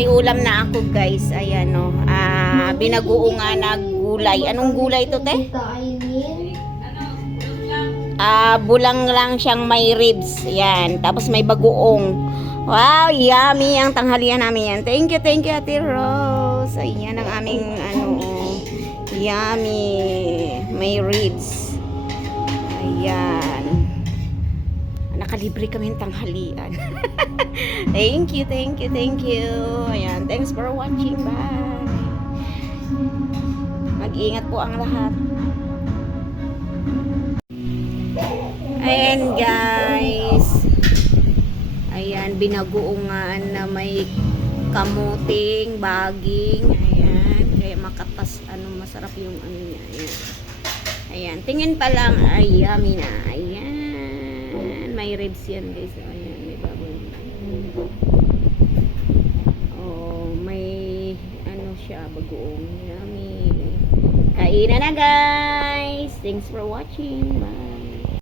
May ulam na ako guys. Ayan o. Binaguo nga na gulay. Anong gulay to te? Bulang lang siyang may ribs. Ayan. Tapos may bagoong. Wow, yummy ang tanghalian namin yan. Thank you Ate Rose. Ayan ang aming yummy. May ribs. Ayan. Nakalibre kami ng tanghalian. Thank you. Ayan, thanks for watching. Bye. Mag-ingat po ang lahat. Ayan guys. Ayan, binaguungan na may kamuting, baging. Ayan, kaya makatas, masarap yung niya. Ayan. Ayan, tingin pa lang, ay yummy na. Ayan, may ribs yan guys. Ayan, may baboy. Oh, may siya, bagoong. Yummy. Kainan na guys. Thanks for watching. Bye.